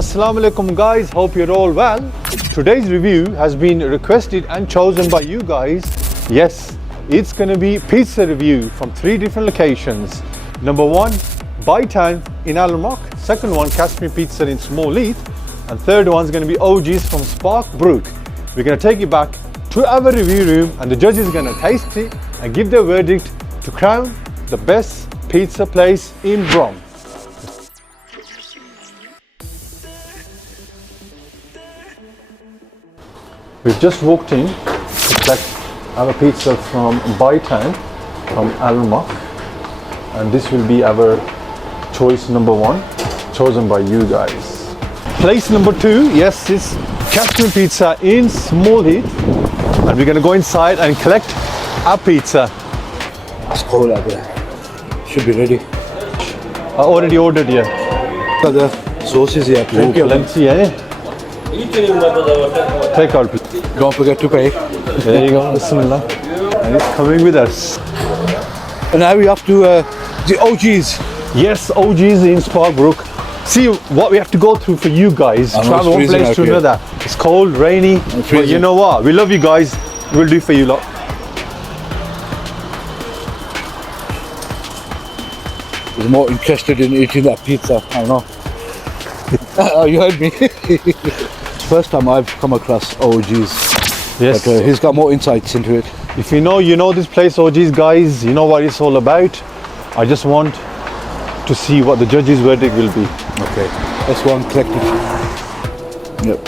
Assalamu alaikum guys, hope you're all well. Today's review has been requested and chosen by you guys. Yes, it's gonna be pizza review from 3 different locations. Number 1, Bytown in Aldermot. Second one, Kashmir Pizza in Small Heath. And third one's gonna be OG's from Spark Brook. We're gonna take you back to our review room and the judges are gonna taste it and give their verdict to crown the best pizza place in Brom. We've just walked in to collect our pizza from Bytown from Aldermot, and this will be our choice number 1, chosen by you guys. Place number 2, yes, is Kashmir Pizza in Small Heath, and we're gonna go inside and collect our pizza. It's cold out there. Should be ready. I already ordered here. Got the sauces here. Plenty of them. Plenty, eh? Take out, please. Don't forget to pay. There you go, Bismillah. And it's coming with us. And now we have to the OG's. Yes, OG's in Spark Brook. See what we have to go through for you guys. I know, Travel it's one freezing place to out here. another. It's cold, rainy, but freezing. you know what? We love you guys. We'll do for you lot. He's more interested in eating that pizza. I don't know. Oh, you heard me. First time I've come across OG's. Yes. But he's got more insights into it. If you know this place, OG's guys, you know what it's all about. I just want to see what the judge's verdict will be. Okay. Let's go and collect it. Yep.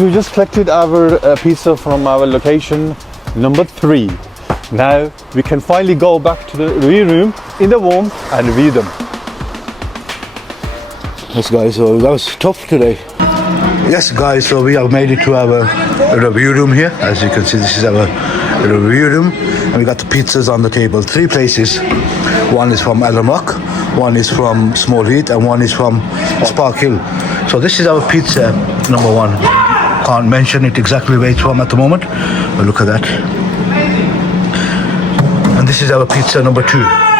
We just collected our pizza from our location number 3. Now we can finally go back to the review room in the warm and review them. Yes guys, so that was tough today. Yes guys, so we have made it to our review room here. As you can see, this is our review room, and we got the pizzas on the table. 3 places. One is from Aldermot, one is from Small Heath, and one is from Spark Hill. So this is our pizza number 1. Can't mention it exactly where it's from at the moment, but look at that. And this is our pizza number 2. Yeah.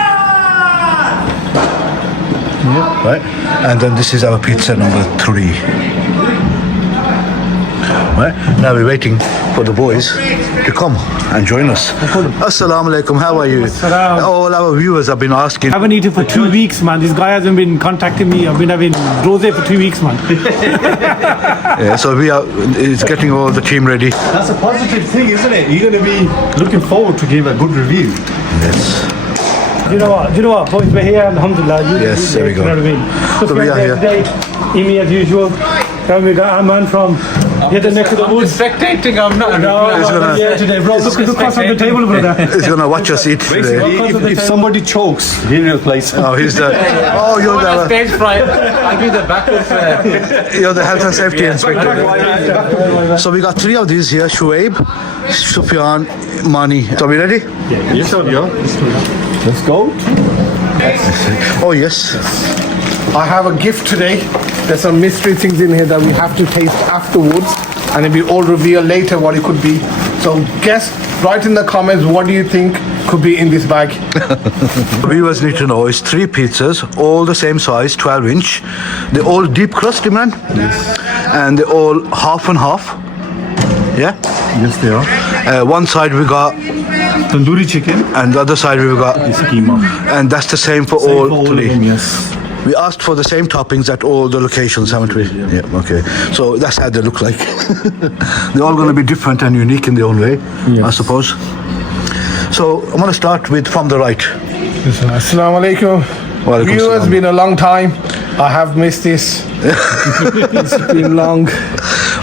Right, and then this is our pizza number 3. Right, now we're waiting for the boys to come and join us. Assalamu alaikum, how are you? Assalam. All our viewers have been asking. I haven't eaten for 2 weeks, man. This guy hasn't been contacting me. I've been having rosé for 2 weeks, man. Yeah, so it's getting all the team ready. That's a positive thing, isn't it? You're going to be looking forward to give a good review. Yes. Do you know what? Boys, we're here, alhamdulillah. Yes, there we go. You know what I mean? Just So we are here. today, Imi as usual. Then we got Aman from here the next to the woods. Spectating, I'm not. Yeah, today, bro. Look across on the table, brother. He's gonna watch us eat today. If somebody chokes, he'll replace him. Oh, he's the. Oh, Stage fright. I'll be the backup. you're the health and safety inspector. So we got 3 of these here: Shuaib, Sufyan, Mani. So we ready? Yes, sir. Let's go. Oh yes. I have a gift today. There's some mystery things in here that we have to taste afterwards, and we all reveal later what it could be. So guess, write in the comments, what do you think could be in this bag? Viewers need to know it's 3 pizzas, all the same size, 12-inch. They're all deep crust, man. Yes. And they're all half and half. Yeah. Yes, they are. One side we got, Tandoori chicken. and the other side we got, Keema. and that's the same for all 3. Yes. We asked for the same toppings at all the locations, haven't we? Yeah. Okay. So that's how they look like. They're all going to be different and unique in their own way, I suppose. So I'm going to start with from the right. Assalamu alaikum. Walaikum Viewers, salam. been a long time. I have missed this. It's been long.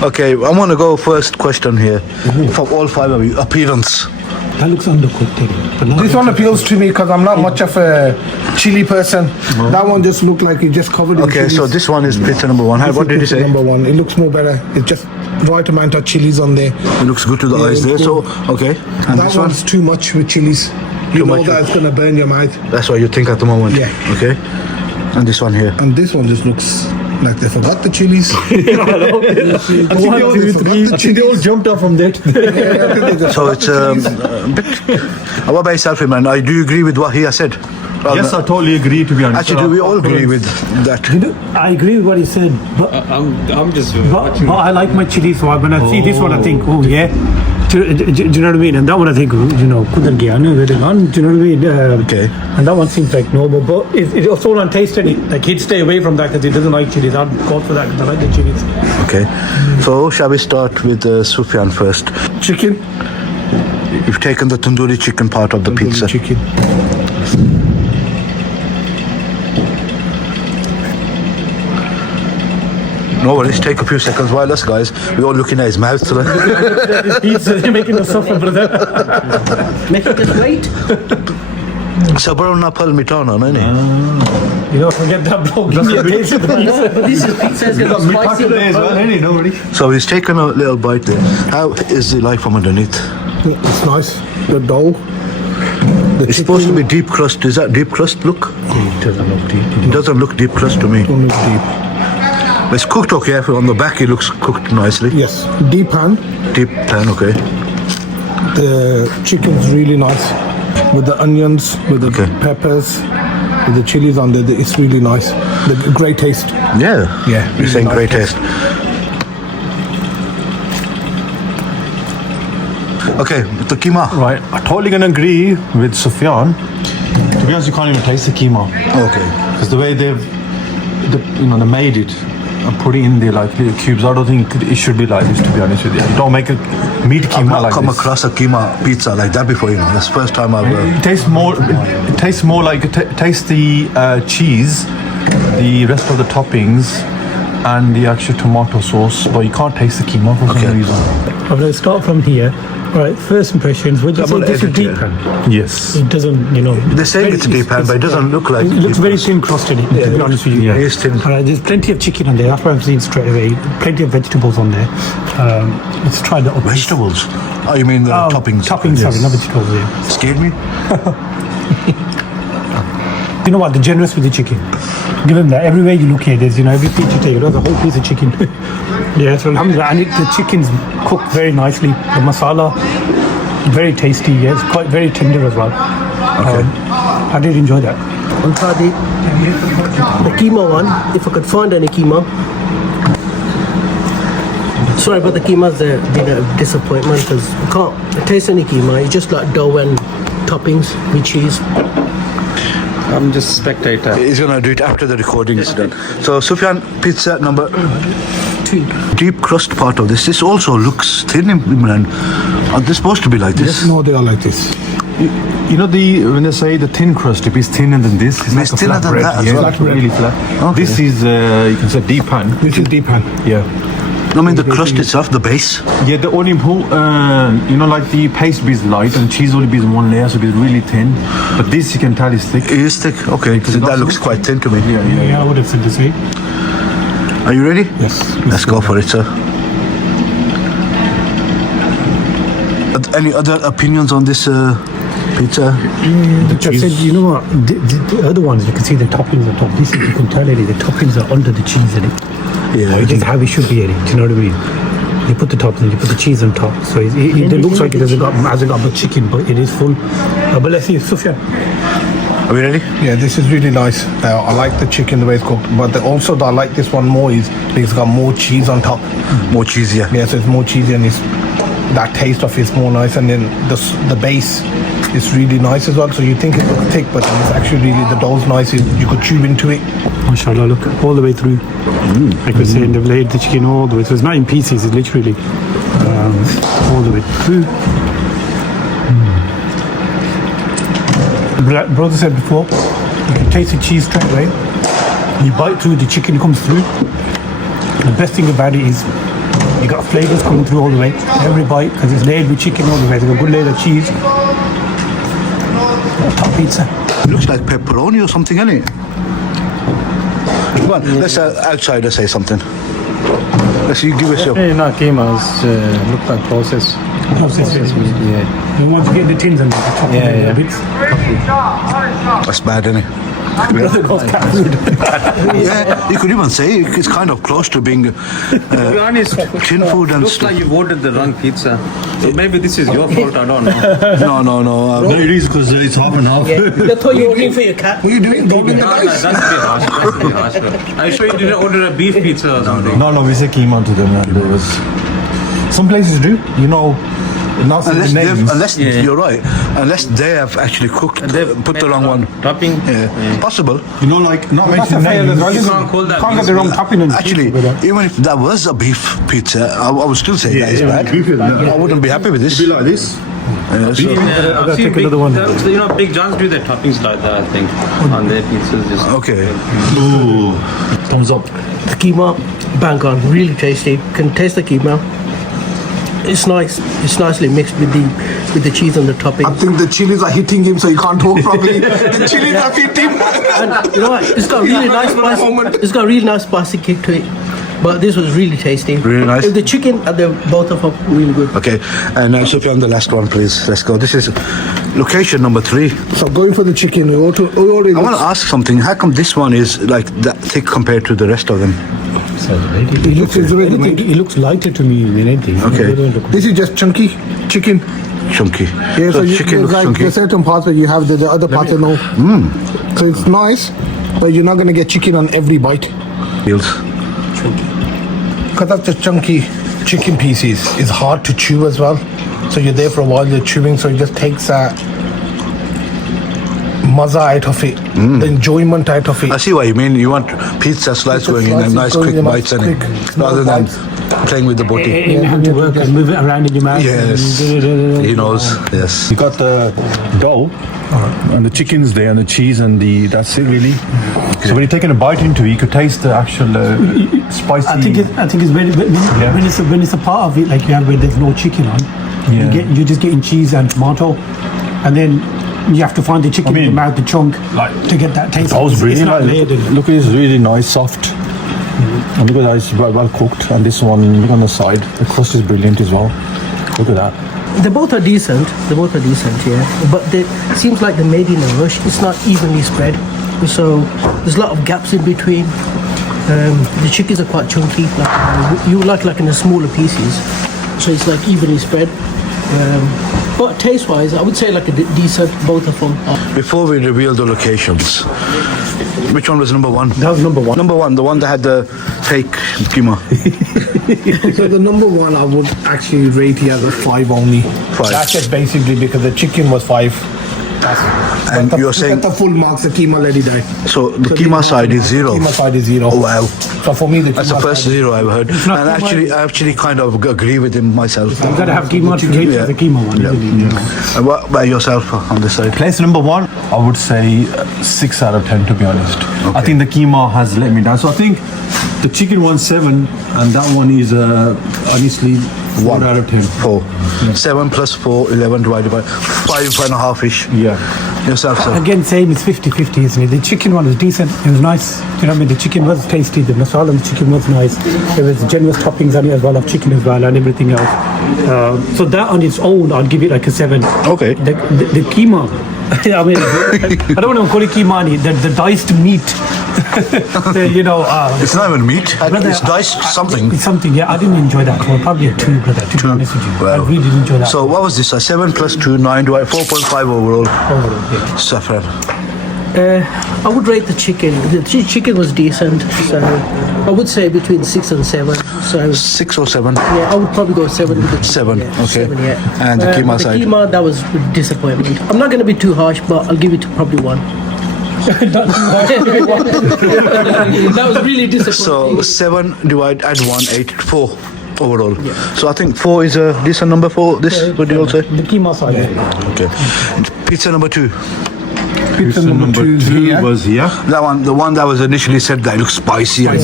Okay, I'm going to go first question here from all 5 of you. Appearance. That looks undercooked. This one appeals to me because I'm not much of a chili person. That one just looked like it just covered in Okay, so chilies. this one is pizza number 1. This What is did you pizza say? Number 1. It looks more better. It's just right amount of chilies on there. It looks good to the eyes there. So, okay. And That this one? one's too much with chilies. You know much that it's gonna burn your mouth. That's what you think at the moment? Yeah. Okay. And this one here. And this one just looks like they forgot the chilies. They all jumped up from there. So it's a bit. What about yourself, man? Do you agree with what he has said? Yes, I totally agree, to be honest. Actually, do we all agree with that? I agree with what he said, but I'm just but watching. I like my chili, so when I see this one, I think, oh yeah. Do you know what I mean? And that one, I think, you know, kudar gaya na where they're on. Do you know what I mean? Okay. And that one seems like normal, but it also untasted. Like he'd stay away from that because he doesn't like chilies. I'd go for that because I like the chilies. Okay. So, shall we start with Sufyan first? Chicken. You've taken the tandoori chicken part of the pizza. Chicken. No worries, take a few seconds while us guys, we're all looking at his mouth. This pizza, you're making us suffer, brother. Make it just wait. Sabr na pal mitana, nahi? You know, forget that, bro. Give me a taste of the pizza. But this is pizza is going to be spicy. No worry. So he's taken a little bite there. How is the life from underneath? It's nice. The dough. It's supposed to be deep crust. Is that deep crust look? It doesn't look deep. It doesn't look deep crust to me. Don't look deep. It's cooked okay. On the back it looks cooked nicely. Yes. Deep pan. Deep pan, okay. The chicken's really nice. With the onions, with the Okay. peppers, with the chilies on there. It's really nice. The great taste. Yeah. Yeah, You're really saying nice great taste. taste. Okay, the keema. Right, I'm totally gonna agree with Sufyan. To be honest, you can't even taste the keema Okay. because the way they made it and put it in there like little cubes. I don't think it should be like this. To be honest with you, you don't make a meat I've keema not like come this. across a keema pizza like that before, you know. That's the first time I've... It tastes more. It tastes more like taste the cheese, the rest of the toppings, and the actual tomato sauce. But you can't taste the keema for Okay. some reason. I'm going to start from here. Right, first impressions. Would you say Double this is edit, deep yeah. pan? Yes. It doesn't, you know. They're saying it's deep pan, but it doesn't look like It looks deep very pan. thin crusted, to be honest with you. It is thin. There's plenty of chicken on there. That's what I've seen straight away. Plenty of vegetables on there. Let's try the Vegetables? Oh, you mean the toppings? Toppings, sorry, not vegetables. Yeah. Scared me? You know what? They're generous with the chicken. Give them that. Everywhere you look here, there's, you know, every piece you take, there's a whole piece of chicken. Yeah, so alhamdulillah. And the chicken's cooked very nicely. The masala, very tasty. Yeah, it's quite very tender as well. Okay. I did enjoy that. I'll try the keema one, if I could find any keema. Sorry, but the keema's been a disappointment because I can't taste any keema. It's just like dough and toppings with cheese. I'm just spectator. He's gonna do it after the recording is done. So, Sufyan, pizza number 2. deep crust part of this. This also looks thin, Imran. Are they supposed to be like this? No, they are like this. You know when they say the thin crust, if it's thinner than this, it's like a thinner flat than bread. that as Yeah, well. like really flat. Okay. This is you can say deep pan. This is deep pan. Yeah. I mean, the crust itself, the base. Yeah, the only like the paste is light and cheese only is one layer, so it's really thin. But this you can tell is thick. It is thick. Okay, so that looks quite thin to me. Yeah, I would have said the same. Are you ready? Yes. Let's go for it, sir. Any other opinions on this pizza? I said, you know what? The other ones, you can see the toppings on top. This is, you can tell it, the toppings are under the cheese in it. Yeah. It is how it should be in it. Do you know what I mean? You put the toppings and you put the cheese on top. So it looks like it hasn't got much chicken, but it is full. But let's see, Sufyan. Are we ready? Yeah, this is really nice. I like the chicken the way it's cooked, but also I like this one more is it's got more cheese on top. More cheese, yeah. Yeah, so it's more cheesy and it's that taste of it's more nice, and then the base is really nice as well. So you think it looks thick, but it's actually really the dough's nice. You could chew into it. MashaAllah, look, all the way through. Like we're saying, they've laid the chicken all the way. So it's not in pieces, it's literally all the way through. Brother said before, you can taste the cheese straight away. You bite through, the chicken comes through. The best thing about it is you got flavors coming through all the way. Every bite, because it's laid with chicken all the way. There's a good layer of cheese. Top pizza. It looks like pepperoni or something, isn't it? Come on, let's outsider say something. Let's you give us your... Hey, not keema's look like process. Processed meat. Yeah. You want to get the tins and the top Yeah. bits. That's bad, isn't it? Brother goes cat food. Yeah, you could even say it's kind of close to being To be honest, tin food and looks stuff. like you ordered the wrong pizza. So maybe this is your fault. I don't know. No. No, it is because it's half and half. Yeah, I thought you were ordering for your cat. What are you doing? Giving No, that's a bit harsh. That's a bit harsh. Are you sure you didn't order a beef pizza or something? No, we say keema to them. And there was some places do. You know, now Unless, the names. unless Yeah. you're right, unless they have actually cooked, put the wrong one. Topping? Yeah, possible. You know, like not That's a mentioning fair as well. names. You can't call that can't get the wrong topping and Actually, pizza with that. even if that was a beef pizza, I would still say that is bad. beef is bad. I wouldn't be happy with this. Be like this. Yeah, so- Yeah, I'll I've seen take big, another one. You know, Big John's do their toppings like that, I think, on their pizzas. Just okay. Ooh, thumbs up. The keema, bang on, really tasty. Can taste the keema. It's nice. It's nicely mixed with the cheese and the topping. I think the chilies are hitting him, so he can't talk properly. The chilies have hit him. And you know what? It's got really nice spicy. It's got really nice spicy kick to it. But this was really tasty. Really nice. The chicken and the both of them really good. Okay, and now Sufyan, the last one, please. Let's go. This is location number 3. So going for the chicken, we already. I want to ask something. How come this one is like that thick compared to the rest of them? It looks really It looks lighter to me than anything. Okay. This is just chunky chicken. Chunky. Yeah, so, chicken there's looks like chunky. there's certain parts where you have the other parts are no. So it's nice, but you're not gonna get chicken on every bite. Feels. Because of the chunky chicken pieces, it's hard to chew as well. So you're there for a while, you're chewing, so it just takes that maza out of it, the enjoyment out of it. I see what you mean. You want pizza slice Pizza going in and slices nice going quick in and bites in it, quick, small rather than bites. playing with the boti. And have to work and move it around in your mouth. Yes, and- he knows. Yes. You got the dough and the chicken's there and the cheese and that's it really. So when you're taking a bite into it, you could taste the actual spicy. I think it's when it's a part of it like you have where there's no chicken on. Yeah. You're just getting cheese and tomato, and then you have to find the chicken in your mouth, the chunk, like, to get that taste. That was It's brilliant. not Like, layered in. look, it's really nice, soft. And look at that, it's well cooked. And this one, look on the side, the crust is brilliant as well. Look at that. They both are decent. Yeah. But it seems like they're made in a rush. It's not evenly spread, so there's a lot of gaps in between. The chickens are quite chunky. You like in the smaller pieces, so it's like evenly spread. But taste-wise, I would say like a decent. Both of them. Before we reveal the locations, which one was number 1? That was number one. Number 1, the one that had the fake keema. So the number one, I would actually rate it as a 5 only. 5. That's just basically because the chicken was 5. And But you're saying, the full marks, the keema let it die. so the keema side is 0. Keema side is 0. Oh wow. So for me, the That's the keema first side- 0 I've heard. And I actually kind of agree with him myself. You gotta have keema to rate Yeah. the keema one, isn't it? Yeah. And what about yourself on this side? Place number 1, I would say 6 out of 10 to be honest. I think the keema has let me down. So I think the chicken one's 7 and that one is honestly 4 out of 10. 4. 7 plus 4, 11 divided by 5.5-ish. Yeah. Yourself, sir. Again, same, it's 50-50, isn't it? The chicken one was decent, it was nice. You know what I mean? The chicken was tasty, the masala on the chicken was nice. There was generous toppings on it as well, of chicken as well, and everything else. So that on its own, I'd give it like a 7. Okay. The keema, I mean, I don't want to call it keema, the diced meat. It's not even meat. It's diced something. It's something, yeah. I didn't enjoy that. Well, probably a 2, brother, to be honest with you. I Wow. really didn't enjoy that. So what was this? 7 plus 2, 9, 4.5 overall. Yeah. Saffron. I would rate the chicken. The chicken was decent, so I would say between 6 and 7. So 6 or 7? yeah, I would probably go 7 with the chicken. 7, Yeah, okay. 7, yeah. And the keema the side? keema, that was a disappointment. I'm not going to be too harsh, but I'll give it to probably 1. That was really disappointing. So 7 add 1, 8, 4 overall. So I think 4 is a decent number for this. What do you all say? The keema side. Okay. Pizza number 2. Pizza number 2 is here. was here. That one, the one that was initially said that it looked spicy. Yeah.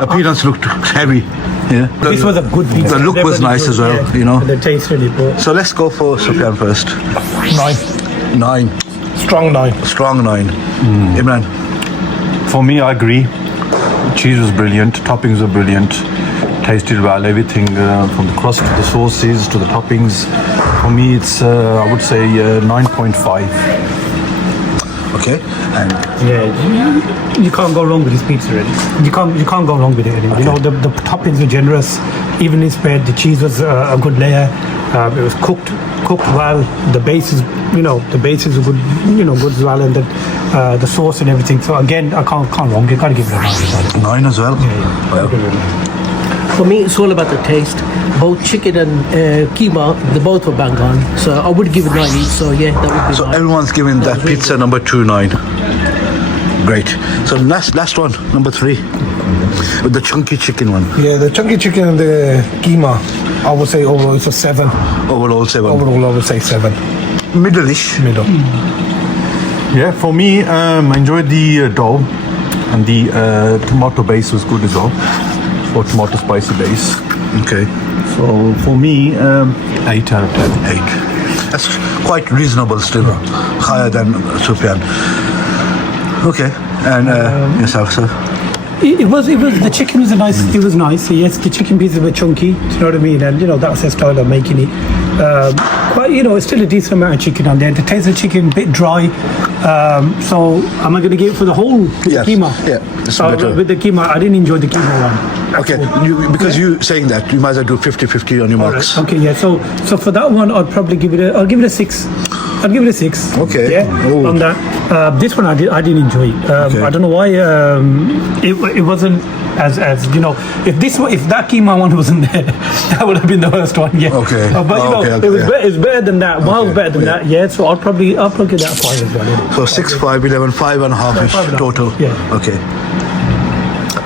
The peanuts looked heavy. Yeah. This was a good pizza. The look was nice as well, you know. The taste really good. So let's go for Sufyan first. 9. 9. Strong 9. Strong 9. Imran. For me, I agree. Cheese was brilliant. Toppings were brilliant. Tasted well. Everything from the crust to the sauces to the toppings. For me, it's I would say 9.5. Okay, and Yeah, you can't go wrong with this pizza. Really, you can't go wrong with it. Anyway. You know, the toppings were generous, evenly spread. The cheese was a good layer. It was cooked well. The bases, the bases were good, good as well, and the sauce and everything. So again, I can't wrong. You gotta give it a 9. 9 as well. Well, For me, it's all about the taste. Both chicken and keema, they both were bang on. So I would give it 9 each. So yeah, that would be so 9. everyone's giving that pizza number 2 9. Great. So last one, number 3, with the chunky chicken one. Yeah, the chunky chicken and the keema, I would say overall it's a 7. Overall 7. Overall, I would say 7. Middle-ish. Middle. Yeah, for me, I enjoyed the dough, and the tomato base was good as well, or tomato spicy base. Okay. So for me, 8 out of 10. 8. That's quite reasonable still. Higher than Sufyan. Okay. And yourself, sir? It was the chicken was nice. It was nice. Yes, the chicken pieces were chunky. Do you know what I mean? And that's their style of making it. But it's still a decent amount of chicken on there. The taste of the chicken a bit dry. So am I going to get it for the whole Yes. keema? Yeah, it's better. With the keema, I didn't enjoy the keema one. Okay, because you saying that, you might as well do 50-50 on your marks. Okay, yeah. So for that one, I'll probably give it a 6. I'll give it a 6. Okay. Yeah. Oh. On that, this one I didn't enjoy. Okay. I don't know why. It wasn't as if that keema one wasn't there, that would have been the worst one. Yeah. Okay. But Okay, it was yeah. better. It's better than that. Miles better than that. Yeah. So I'll probably give that 5 as well. Yeah. So 6, 5, 11, 5.5-ish 5.5, total. yeah. Okay.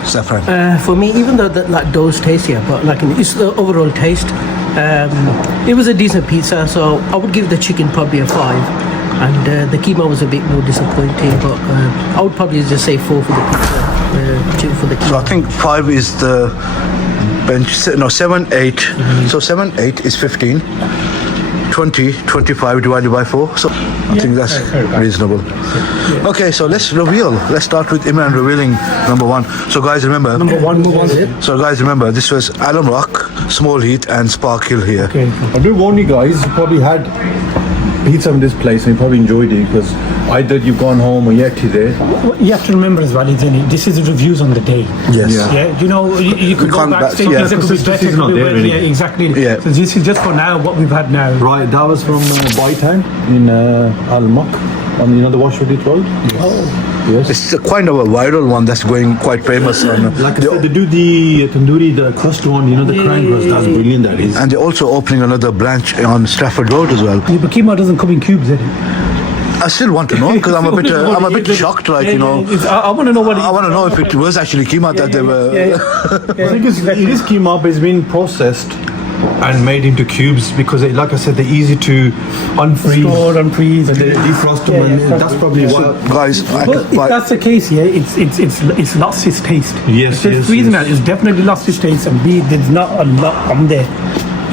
Saffron. For me, even though that dough's tasty, but it's the overall taste. It was a decent pizza, so I would give the chicken probably a 5, and the keema was a bit more disappointing. But I would probably just say 4 for the pizza. Chicken for the So I keema. think 5 is the bench. No, 7, 8. So 7, 8 is 15. 20, 25 divided by 4. So I think that's reasonable. Okay, so let's reveal. Let's start with Imran revealing number 1. So guys, remember. Number 1 move on. So guys, remember this was Alum Rock, Small Heat, and Spark Hill here. Okay. I do warn you guys, you probably had pizza in this place and you probably enjoyed it because either you've gone home or yet today. What you have to remember as well, this is the reviews on the day. Yes. Yeah, you could go can't back. back- Some yeah. pizza could be better, Consistency's could not be there, worse. really. Yeah, exactly. Yeah. So this is just for now, what we've had now. Right, that was from Bytown in Al Mak, on the Wash with it road. Yes. It's a kind of a viral one that's going quite famous. On, Like I said, they do the tandoori, the crust one, the crank crust, that's brilliant that is. and they're also opening another branch on Stafford Road as well. Yeah, but keema doesn't come in cubes, is it? I still want to know because I'm a bit shocked. Like I want to know what. I want to know if it was actually keema that they were. I think it is keema, but it's been processed and made into cubes because, like I said, they're easy to unfreeze. Store and freeze. And they defrost them, and that's probably why. Guys, But if that's the case, yeah, it's lost its taste. Yes, It's yes, freezing yes. out. It's definitely lost its taste, and B, there's not a lot on there.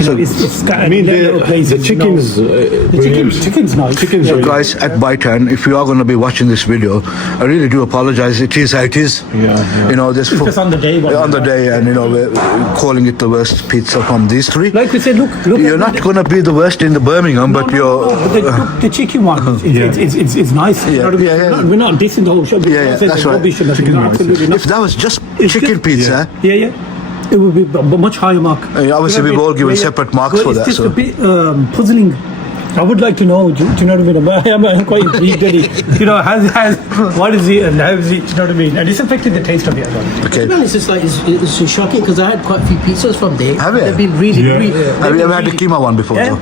So- It's scattered I mean, in little places. the chicken's chicken's nice. Chicken's Yeah. really guys at Bytown, if you are going to be watching this video, I really do apologize. It is how it is. Yeah. This It's just on the day, but- on the day, and we're calling it the worst pizza from these 3. Like we said, look. You're at not the- going to be the worst in the Birmingham, but you're. But the chicken one, it's nice. You know what I mean? Yeah. We're not dissing the whole show. Yeah, that's right. Rubbish and nothing. Absolutely not. If that was just It's chicken just- pizza, Yeah. It would be a much higher mark. obviously we've all given separate marks for It's that. just So. a bit puzzling. I would like to know. Do you know what I mean? I'm quite intrigued. Really. What is it and how is it? Do you know what I mean? And it's affected the taste of it as well. Okay. To be honest, it's shocking because I had quite a few pizzas from there. Have you? They've been really, really. Have you ever had the keema one before? Yeah. though?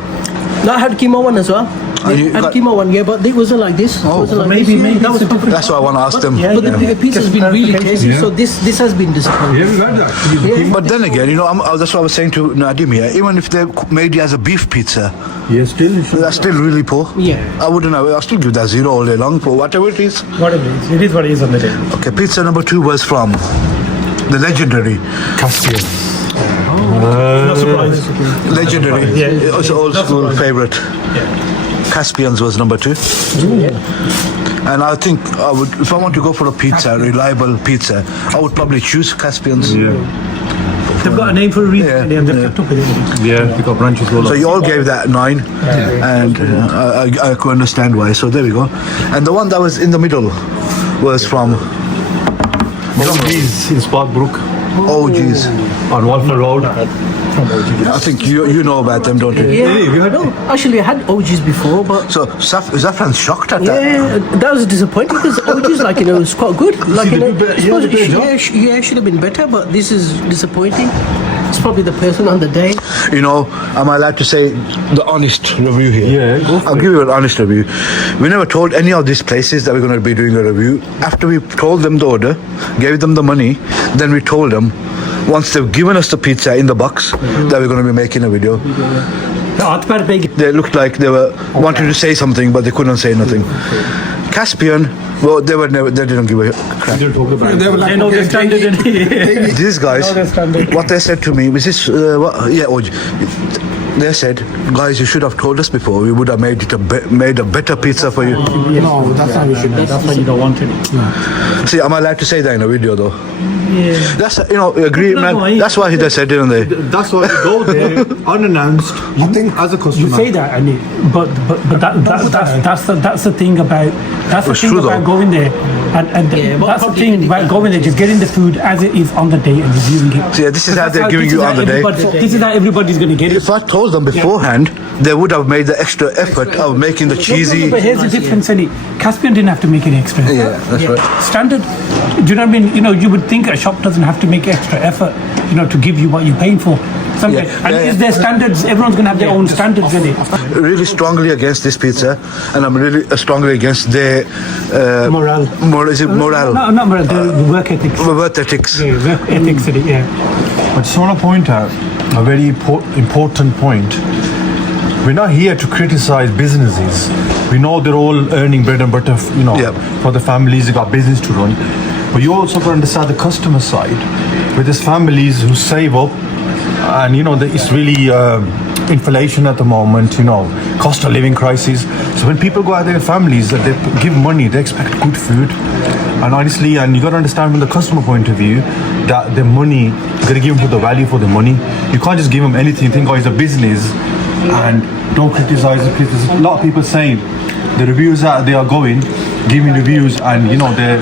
No, I had keema one as well. you I had got- keema one, yeah, but it wasn't like this. Oh. It wasn't like Maybe- this. maybe that was it's a different- That's why I want to ask them. But the pizza's been really tasty, Yeah. so this has been disappointing. Yeah. But then again, that's what I was saying to Nadim here. Even if they made it as a beef pizza, Yes, still. that's still really poor. Yeah. I wouldn't know. I'll still give that 0 all day long for whatever it is. Whatever it is what it is on the day. Okay, pizza number 2 was from the legendary. Caspian. Not surprised. Legendary. Yeah. It was an old school favorite. Caspian's was number 2. And I think I would, if I want to go for a pizza, reliable pizza, I would probably choose Caspian's. They've got a name for a reason, Yeah, and they've yeah. kept up with it. Yeah, we got branches all So over. you all gave that 9, and I could understand why. So there we go. And the one that was in the middle was from He's in Sparkbrook OGs. on Walford Road. I think you know about them, don't you? Yeah, no, actually I had OGs before, but So Zafran's shocked at that. yeah, that was disappointing because OGs, like, you know, it's quite good. Like, you know, yeah, should have been better, but this is disappointing. It's probably the person on the day. You know, am I allowed to say the honest review here? Yeah, go for I'll it. give you an honest review. We never told any of these places that we're going to be doing a review. After we told them the order, gave them the money, then we told them, once they've given us the pizza in the box, that we're going to be making a video. Atbar Beg. They looked like they were wanting to say something, but they couldn't say nothing. Caspian, well, they didn't give a crap. They were like, They know okay, the standard. take it. These guys, No, they're standard. what they said to me, was this, they said, guys, you should have told us before. We would have made it made a better pizza for you. No, that's how we should do. That's why you don't want it. See, am I allowed to say that in a video though? Yeah. That's agree, No, man. no, That's why they said, didn't they? That's why you go there unannounced. I think as a customer. You say that, and but that's the thing about It's true, though. going there, and Yeah, but that's the probably thing any about going there, just getting the food as it is on the day and reviewing it. See, this is how That's they're giving this you is on how the day. This is how everybody's going to get it. If I told them beforehand, they would have made the extra effort of making the cheesy. But here's the difference, Eddie. Caspian didn't have to make any extra effort. Yeah, that's right. Standard, do you know what I mean? You know, you would think a shop doesn't have to make extra effort, you know, to give you what you're paying for. Something. Yeah, And yeah, is there standards? Everyone's going to have their own standards, in it. Really strongly against this pizza, and I'm really strongly against their Morale. Is it morale? No, not morale. The work ethics. Work ethics. Yeah, work ethics, in it, yeah. I just want to point out a very important point. We're not here to criticize businesses. We know they're all earning bread and butter, you know, Yep. for the families. They got business to run. But you also got to understand the customer side, where there's families who save up, and you know, it's really inflation at the moment. You know, cost of living crisis. So when people go out there, families that they give money, they expect good food. And honestly, and you got to understand from the customer point of view that the money, you got to give them for the value for the money. You can't just give them anything. You think, oh, it's a business, and don't criticize it, because there's a lot of people saying the reviews that they are going, giving reviews, and you know, they're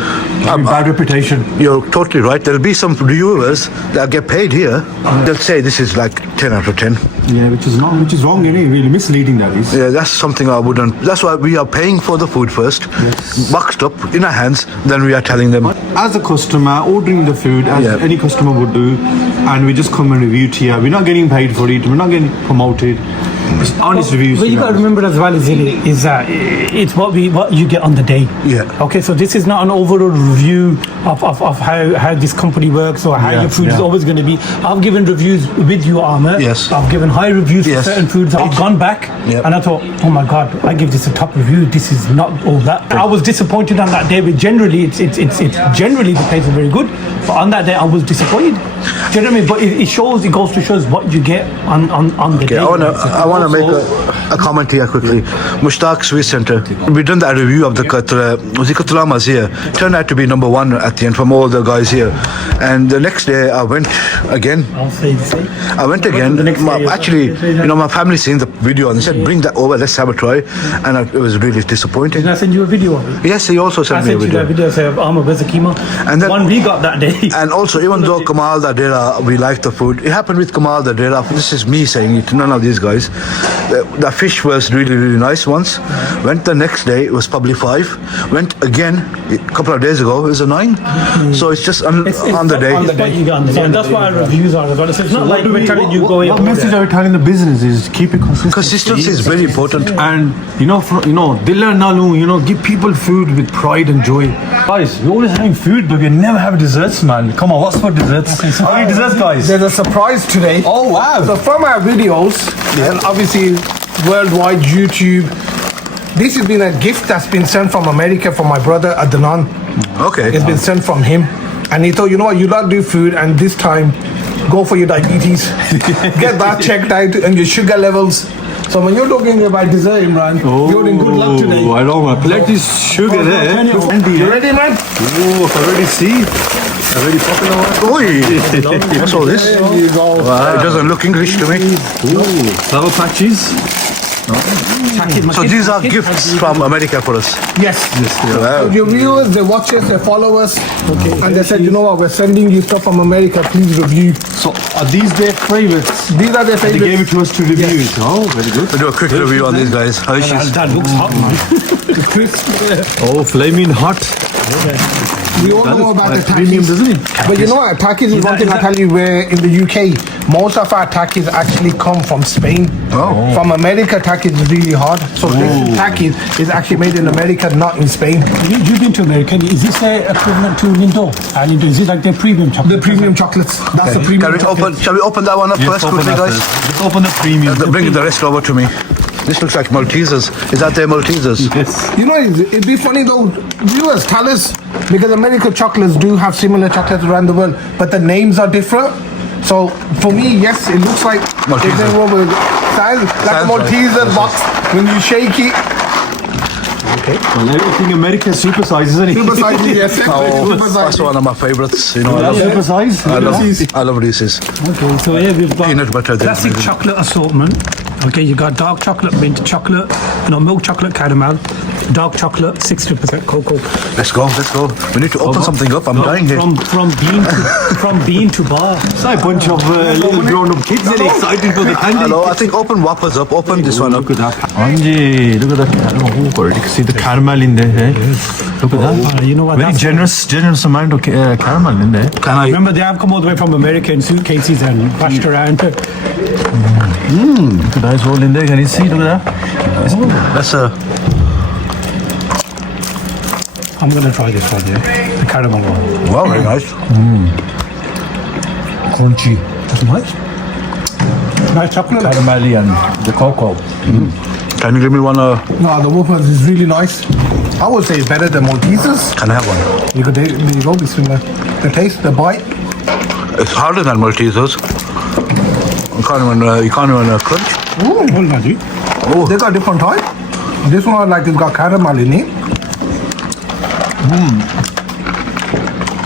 having bad reputation. You're totally right. There'll be some reviewers that get paid here. They'll say this is like 10 out of 10. Yeah, which is wrong, really misleading, that is. Yeah, that's something I wouldn't. That's why we are paying for the food first, boxed up in our hands. Then we are telling them. As a customer, ordering the food as Yeah. any customer would do, and we just come and review it here. We're not getting paid for it. We're not getting promoted. It's honest reviews. But you got to remember as well, is that it's what you get on the day. Yeah. Okay, so this is not an overall review of how this company works or how Yeah, your food is yeah. always going to be. I've given reviews with you, Armour. Yes. I've given high reviews Yes. for certain foods. I've gone back Yep. and I thought, oh my God, I give this a top review. This is not all that. I was disappointed on that day, but generally, it's generally the place is very good. But on that day, I was disappointed. Do you know what I mean? But it goes to show what you get on the day. I wanna make a comment here quickly. Mushtaq Sweet Center. We done that review of the Katlamas here. Turned out to be number 1 at the end from all the guys here. And the next day I went again. I'll say the same. I went again. The next day, Actually, you know, my family seen the video and they said, "Bring that over. Let's have a try." And it was really disappointing. Did I send you a video of it? Yes, he also I sent me a sent you that video. video saying, Armour, where's the keema? And then- one we got that day. And also, even though Kamal Dadera, we liked the food, it happened with Kamal Dadera. This is me saying it, none of these guys. The fish was really, really nice once. Went the next day, it was probably 5. Went again a couple of days ago, it was a 9. So it's just on the day. On the day. You get on the day. And that's why our reviews are as well. So it's not like we're telling you go What message are we telling the business is keep it consistent. Consistency is very important. And you know, Dilla Nalu, you know, give people food with pride and joy. Guys, we're always having food, but we never have desserts, man. Come on, what's for desserts? How many desserts, guys? There's a surprise today. Oh wow! So from our videos, and obviously worldwide YouTube, this has been a gift that's been sent from America from my brother Adnan. Okay. It's been sent from him. And he thought, you know what, you lot do food and this time go for your diabetes. Get that checked out and your sugar levels. So when you're talking about dessert, Imran, you're in good luck today. I know, man. Plenty sugar there. You ready, man? Oh, I can already see. A very popular one. Oi! What's all this? There you go. It doesn't look English to me. Ooh, flower patches. So these are gifts from America for us. Yes. Wow. Your viewers, they watch us, they follow us, and they said, you know what, we're sending you stuff from America, please review. So are these their favorites? These are their They gave it favorites. to us to review it. Oh, very good. We'll do a quick review on these guys. How is That, she? that looks hot, man. Oh, flaming hot. We all know about the premium, Takis. doesn't it? But you know what, Takis is one thing I tell you, where in the UK, most of our Takis actually come from Spain. Oh. From America, Takis is really hard. So this Takis is actually made in America, not in Spain. You've been to America. Is this equivalent to Lindo? Lindo, is it like their premium chocolate? The premium chocolates. That's the premium Can we chocolate. open? Shall we open that one up first, quickly, guys? Let's open the premium. Bring the rest over to me. This looks like Maltesers. Is that their Maltesers? Yes. You know, it'd be funny though, viewers, tell us, because American chocolates do have similar chocolates around the world, but the names are different. So for me, yes, it looks like Malteser. Sounds like a Sounds Malteser right. box when you shake it. Well, everything America is super size, isn't it? Super size, yes. Oh, Super that's size. one of my favorites. You know, Love super size. I love Reese's. Okay, so here we've got Peanut butter. classic chocolate assortment. Okay, you got dark chocolate, mint chocolate, milk chocolate caramel, dark chocolate, 60% cocoa. Let's go. Let's go. We need to open something up. I'm dying here. From bean to bar. It's like a bunch of little grown-up kids that are excited for the candy. Hello. I think open Whoppers up. Open this one up. Look at that. Anji, look at that. Oh, God. You can see the caramel in there. Eh? Look at that. You know what? Very that's- generous amount of caramel in there. Can I? Remember, they have come all the way from America in suitcases and bashed around. Look at that. It's all in there. Can you see? Look at that. That's I'm going to try this one, yeah? The caramel one. wow. Very nice. Crunchy. That's nice. Nice chocolate. Caramelly and the cocoa. Can you give me one? No, the Whoppers is really nice. I would say it's better than Maltesers. Can I have one? You could, there you go, Bismillah. The taste, the bite. It's harder than Maltesers. You can't even crunch. Hold on, dude. They got different type. This one, like, it's got caramel in it.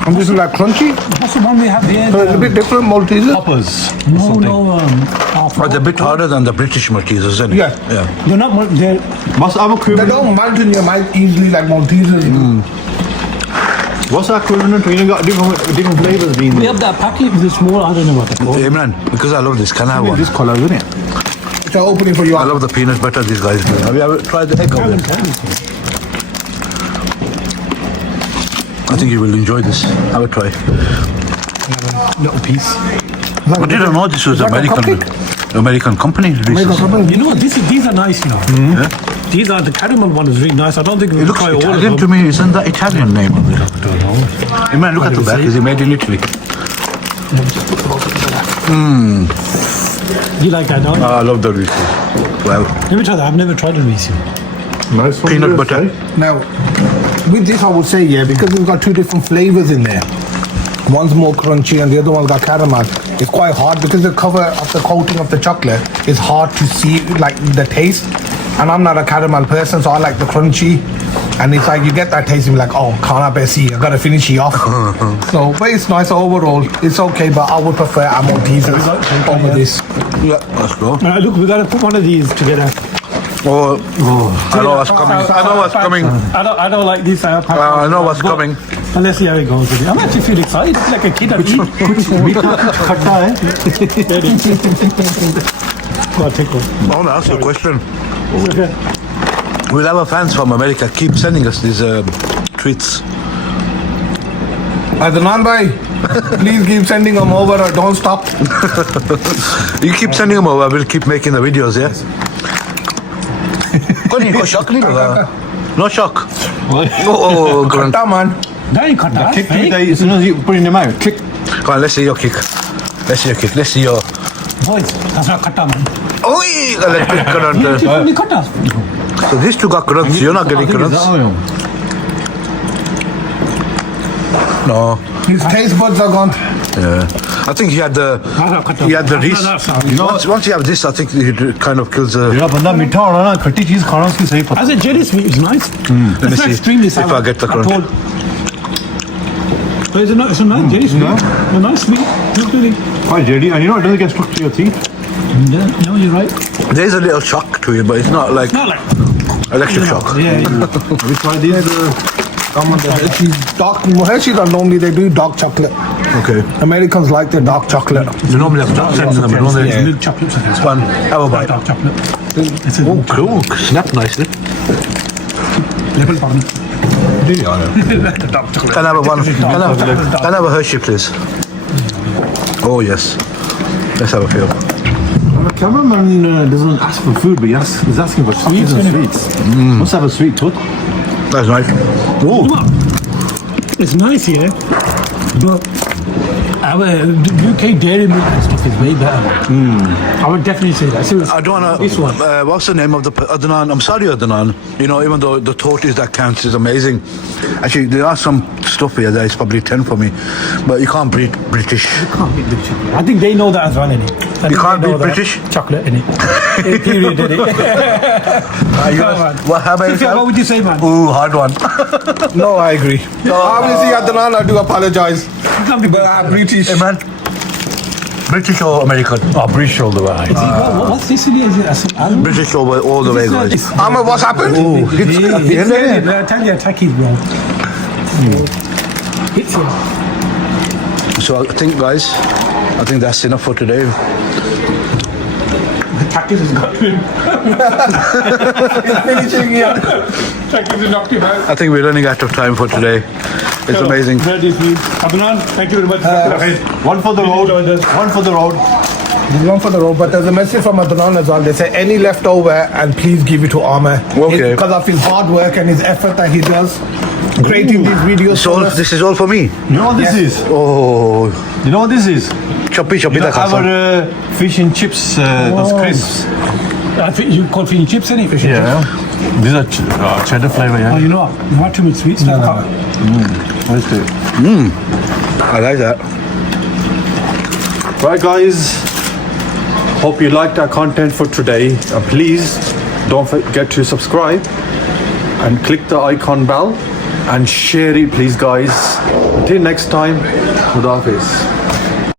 And this is like crunchy. That's the one we have here. So it's a bit different, Maltesers. Poppers. No, But they're a bit harder than the British Maltesers, isn't it? Yeah. Yeah. they're not. They're What's our They equivalent? don't melt in your mouth easily like Maltesers. What's our equivalent? You got different flavors being we there. have that packet with the small. I don't know what they're called. Imran, because I love this. Can I have one? This color, isn't it? It's an opening for you. I love the peanut butter these guys do. Have you ever tried the egg of it? I think you will enjoy this. Have a try. Little piece. I didn't know this was like a American company. Reese's. You know what? These are nice, you know. These are the caramel one is really nice. I don't think we It will looks try all of Italian to them. me. Isn't that Italian name of it? Imran, look at the back. Is it made in Italy? You like that, don't you? I love the Reese's. Wow. Let me try that. I've never tried a Reese. Nice one. Peanut butter. Now, with this, I would say, yeah, because it's got two different flavors in there. One's more crunchy and the other one's got caramel. It's quite hard because the cover of the coating of the chocolate is hard to see, like the taste. And I'm not a caramel person, so I like the crunchy. And it's like you get that taste and be like, oh, can't I better see? I gotta finish it off. So, but it's nice overall. It's okay, but I would prefer a Maltesers over this. Yeah, let's go. Look, we gotta put one of these together. Oh, I know what's coming. I know what's coming. I don't like this. I know what's coming. And let's see how it goes. I'm actually feeling excited. It's like a kid at eat. खट्टा है. Go on, take one. I want to ask you a question. We'll have our fans from America keep sending us these tweets. Adnan bhai, please keep sending them over or don't stop. You keep sending them over. We'll keep making the videos. Yeah. No shock, no shock. Oh, grunt. Ta man. That ain't cut that. Kick to the, as soon as you put it in your mouth. Kick. Come on, let's see your kick. Let's see your kick. Let's see your. Boys, that's not cut man. Oi! Electric current. Only cut us. So these two got grunts. You're not getting grunts. No. His taste buds are gone. Yeah. I think he had the Reese. Once you have this, I think it kind of kills the. मेरा बंदा मीठा हो रहा ना खट्टी चीज खाना उसकी सही पता. As a jelly sweet, it's nice. Let me It's not see extremely if sour I get the at crunch. all. But it's a nice, very sweet. A nice sweet. Not really. Quite jelly, and you know it doesn't get stuck to your teeth. No, you're right. There's a little shock to it, but it's not like Not like. electric shock. Yeah. We tried these. Come on, the Hershey's dark. Hershey's are normally they do dark chocolate. Okay. Americans like their dark chocolate. They normally have chocolate in them, don't they? It's milk chocolate. It's Fun. Have a bite. dark chocolate. It's a Oh, cool. Snap nicely. level bottom. Can I have a one? Can I have a Hershey, please? Oh yes. Let's have a feel. The cameraman doesn't ask for food, but he's asking for chocolates and sweets. Must have a sweet tooth. That's nice. Oh, It's nice, yeah. But our UK dairy milk and stuff is way better. I would definitely say that. Seriously. I don't wanna. This one. What's the name of the Adnan? I'm sorry, Adnan. You know, even though the tortoise that counts is amazing. Actually, there are some stuff here that is probably 10 for me, but you can't beat British. Can't beat big chocolate. I think they know that as well, innit? You can't beat British? Chocolate, innit? Period, innit? What? How about Sophia, yourself? what would you say, man? Ooh, hard one. No, I agree. Obviously, Adnan, I do apologize. Can't be But I'm British. Hey man, British or American? Oh, British all the way. What's Sicily? Is it a British all the way, guys. Amma, what's happened? I tell you, Takis, bro. It's So I think, guys, I think that's enough for today. Takis has got to him. Finishing here. Takis has knocked him out. I think we're running out of time for today. It's amazing. Ready, please. Adnan, thank you very much. One for the road. One for the road. There's one for the road, but there's a message from Adnan as well. They say any leftover and please give it to Amr. Okay. Because of his hard work and his effort that he does creating these videos. So for us. this is all for me. You know what this is? Oh, You know what this is? choppy You know, that our fish and chips, those crisps. I think you call fish and chips, any fish and chips? These are cheddar flavor, Oh, yeah. you know, not too much sweet stuff. Let's do it. I like that. Right, guys. Hope you liked our content for today. Please don't forget to subscribe and click the icon bell and share it, please, guys. Until next time, Khuda Hafiz.